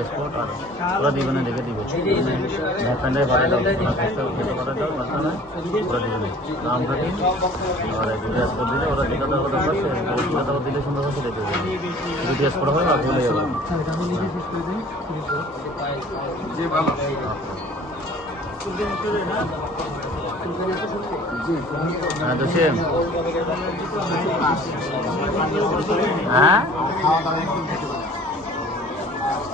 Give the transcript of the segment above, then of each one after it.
টেস্টপোর্ট আর ওরা দিবে না দেখে দিবে। ভ্যাকসিনটাই ভরে দাও ওরা টেস্টটা খেতে করে দাও মাঝখানে ওরা দিবে না নাম কাটি আর দুটো দিলে ওরা যেটা দেওয়া দরকার সে ওষুধটা দেওয়া দিলে সুন্দর করে দেখে দেবে। দুটো টেস্টপোর্ট হবে আর ভুলে যাবে জি ভালো। হ্যাঁ হ্যাঁ?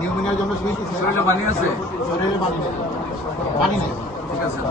নিউমোনিয়ার জন্য শুনেছি শরীরে পানি আছে। শরীরে পানি নেই পানি নেই। ঠিক আছে।